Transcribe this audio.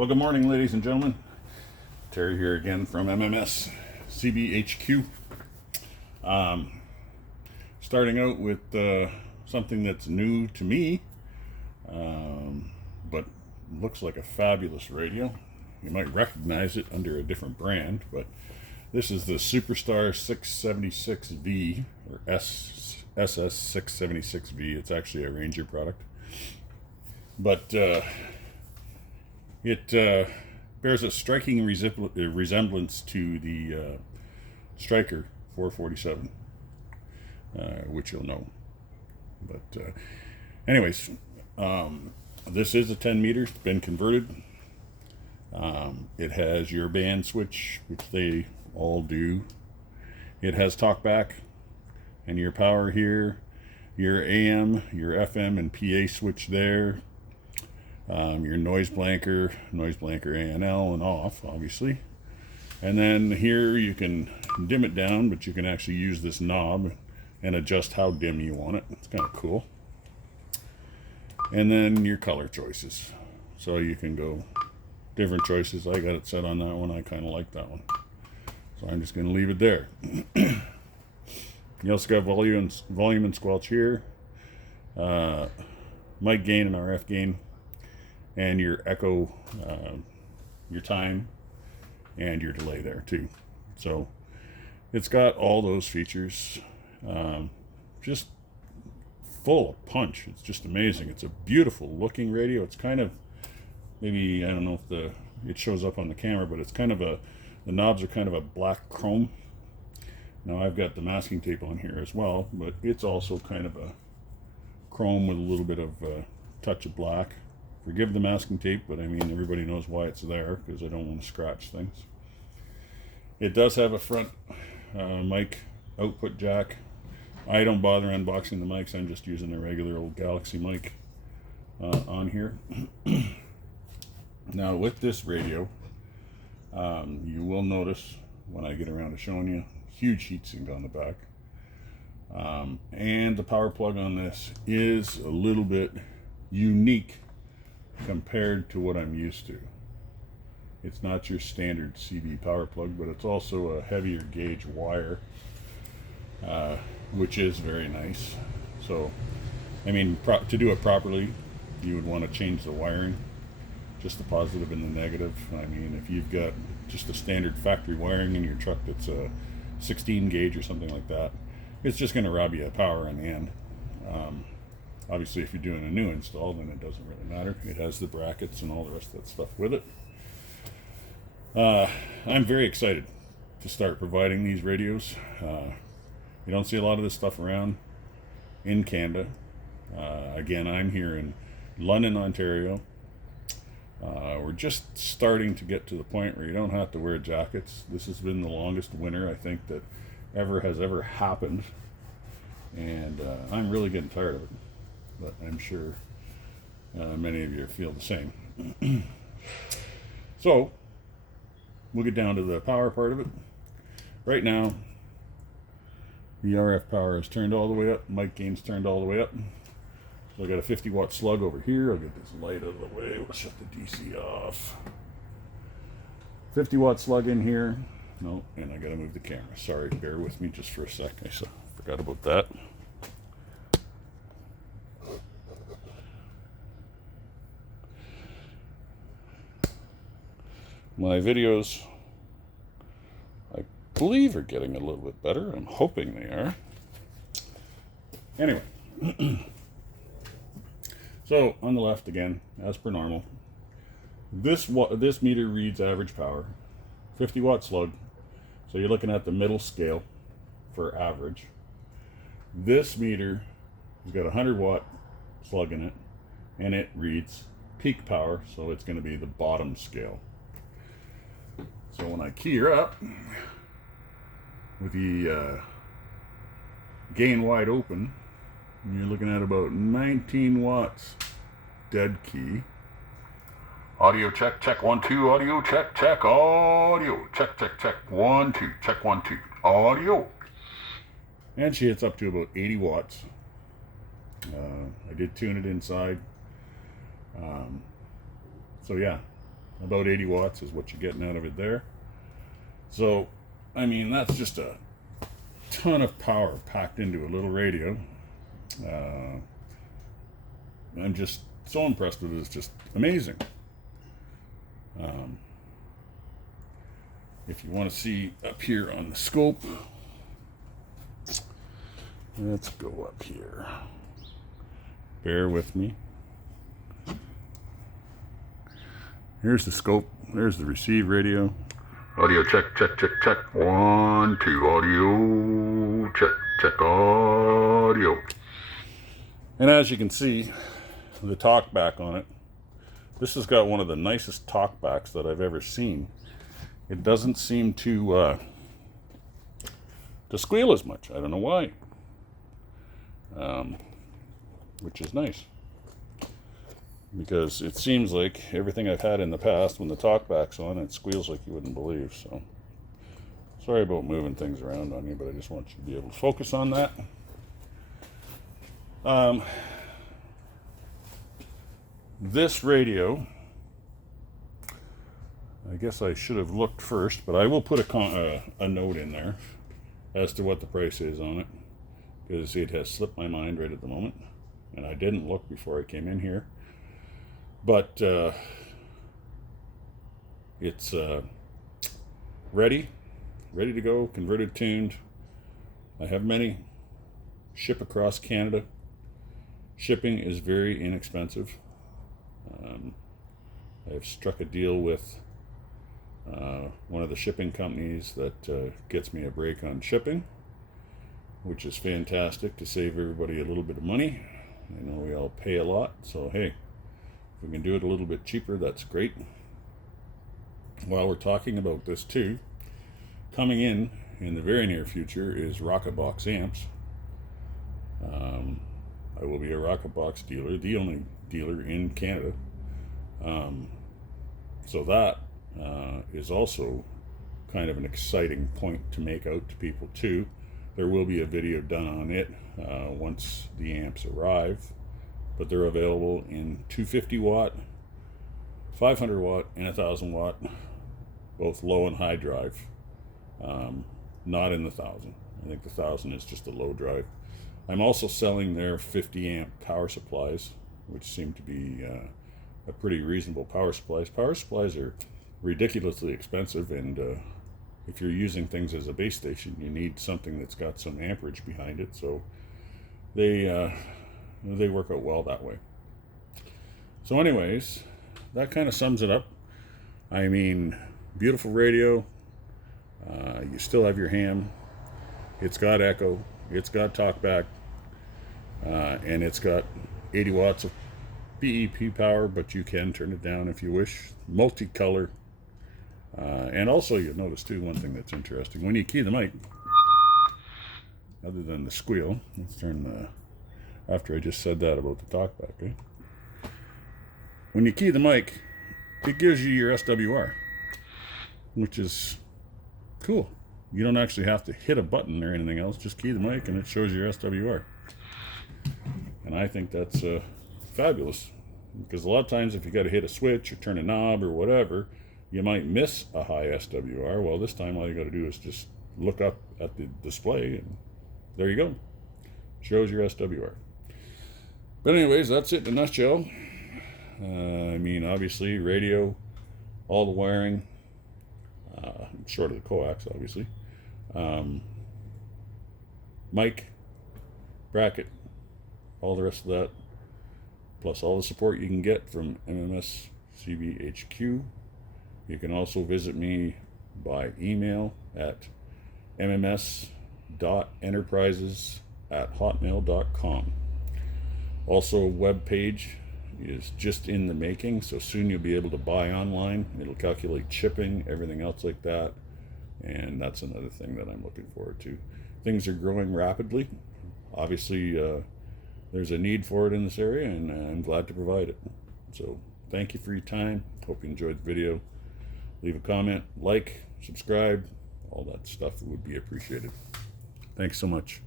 Well, good morning, ladies and gentlemen. Terry here again from MMS CBHQ. Starting out with something that's new to me, but looks like a fabulous radio. You might recognize it under a different brand, but this is the Superstar 676V, or SS-676V. It's actually a Ranger product. But it bears a striking resemblance to the Striker 447, which you'll know. But anyways, this is a 10 meters. It's been converted. It has your band switch, which they all do. It has talkback and your power here, your AM, your FM and PA switch there. Your noise blanker ANL and off, obviously. And then here you can dim it down, but you can actually use this knob and adjust how dim you want it. It's kind of cool. And then your color choices. So you can go different choices. I got it set on that one. I kind of like that one. So I'm just going to leave it there. You also got volume and squelch here. Mic gain and RF gain. And your echo, your time, and your delay there too. So it's got all those features, just full of punch. It's just amazing. It's a beautiful looking radio. It's kind of, maybe, I don't know if it shows up on the camera, but it's kind of the knobs are kind of a black chrome. Now I've got the masking tape on here as well, but it's also kind of a chrome with a little bit of touch of black. Forgive the masking tape, but I mean, everybody knows why it's there, because I don't want to scratch things. It does have a front mic output jack. I don't bother unboxing the mics. I'm just using a regular old Galaxy mic on here. Now, with this radio, you will notice when I get around to showing you, huge heatsink on the back. And the power plug on this is a little bit unique compared to what I'm used to. It's not your standard CB power plug, but it's also a heavier gauge wire, which is very nice. So, I mean, to do it properly, you would want to change the wiring, just the positive and the negative. I mean, if you've got just a standard factory wiring in your truck that's a 16 gauge or something like that, it's just going to rob you of power in the end. Obviously, if you're doing a new install, then it doesn't really matter. It has the brackets and all the rest of that stuff with it. I'm very excited to start providing these radios. You don't see a lot of this stuff around in Canada. Again, I'm here in London, Ontario. We're just starting to get to the point where you don't have to wear jackets. This has been the longest winter, I think, that has ever happened. And I'm really getting tired of it. But I'm sure many of you feel the same. So, we'll get down to the power part of it. Right now, the RF power is turned all the way up, mic gain's turned all the way up. So I got a 50 watt slug over here. I'll get this light out of the way. We'll shut the DC off. 50 watt slug in here. No, and I gotta move the camera. Sorry, bear with me just for a sec. I forgot about that. My videos, I believe, are getting a little bit better. I'm hoping they are. Anyway, so on the left again, as per normal, this meter reads average power, 50 watt slug. So you're looking at the middle scale for average. This meter has got a 100 watt slug in it, and it reads peak power, so it's going to be the bottom scale. So when I key her up with the gain wide open, you're looking at about 19 watts dead key. Audio check, check, 1, 2, audio check, check, audio check, check, check, 1, 2, check, 1, 2, audio. And she hits up to about 80 watts. I did tune it inside. So yeah, About 80 watts is what you're getting out of it there. So, I mean, that's just a ton of power packed into a little radio. I'm just so impressed with it. It's just amazing. If you want to see up here on the scope, let's go up here. Bear with me. Here's the scope. There's the receive radio. Audio check, check, check, check. 1, 2, audio check, check, audio. And as you can see, the talkback on it, this has got one of the nicest talkbacks that I've ever seen. It doesn't seem to squeal as much. I don't know why, which is nice, because it seems like everything I've had in the past, when the talkback's on, it squeals like you wouldn't believe. So sorry about moving things around on you, but I just want you to be able to focus on that. This radio, I guess I should have looked first, but I will put a note in there as to what the price is on it, because it has slipped my mind right at the moment, and I didn't look before I came in here. But it's ready to go, converted, tuned. I have many. Ship across Canada. Shipping is very inexpensive. I've struck a deal with one of the shipping companies that gets me a break on shipping, which is fantastic to save everybody a little bit of money. I know we all pay a lot, so hey, if we can do it a little bit cheaper, that's great. While we're talking about this too, coming in the very near future is Rocket Box amps. I will be a Rocket Box dealer, the only dealer in Canada. So that is also kind of an exciting point to make out to people too. There will be a video done on it once the amps arrive, but they're available in 250 watt, 500 watt, and 1000 watt, both low and high drive. Not in the 1000. I think the 1000 is just a low drive. I'm also selling their 50 amp power supplies, which seem to be a pretty reasonable power supplies. Power supplies are ridiculously expensive, and if you're using things as a base station, you need something that's got some amperage behind it. So they work out well that way. So anyways, that kind of sums it up. I mean, beautiful radio. You still have your ham. It's got echo. It's got talkback. And it's got 80 watts of BEP power, but you can turn it down if you wish. Multicolor. And also, you'll notice too, one thing that's interesting. When you key the mic, other than the squeal, let's turn the, after I just said that about the talkback, okay? When you key the mic, it gives you your SWR, which is cool. You don't actually have to hit a button or anything else, just key the mic and it shows your SWR. And I think that's fabulous, because a lot of times if you got to hit a switch or turn a knob or whatever, you might miss a high SWR. Well, this time all you got to do is just look up at the display and there you go. Shows your SWR. But anyways, that's it in a nutshell. I mean, obviously, radio, all the wiring, short of the coax, obviously. Mic, bracket, all the rest of that, plus all the support you can get from MMS CBHQ. You can also visit me by email at mms.enterprises@hotmail.com. Also, a web page is just in the making, so soon you'll be able to buy online. It'll calculate shipping, everything else like that, and that's another thing that I'm looking forward to. Things are growing rapidly. Obviously, there's a need for it in this area, and I'm glad to provide it. So thank you for your time. Hope you enjoyed the video. Leave a comment, like, subscribe, all that stuff would be appreciated. Thanks so much.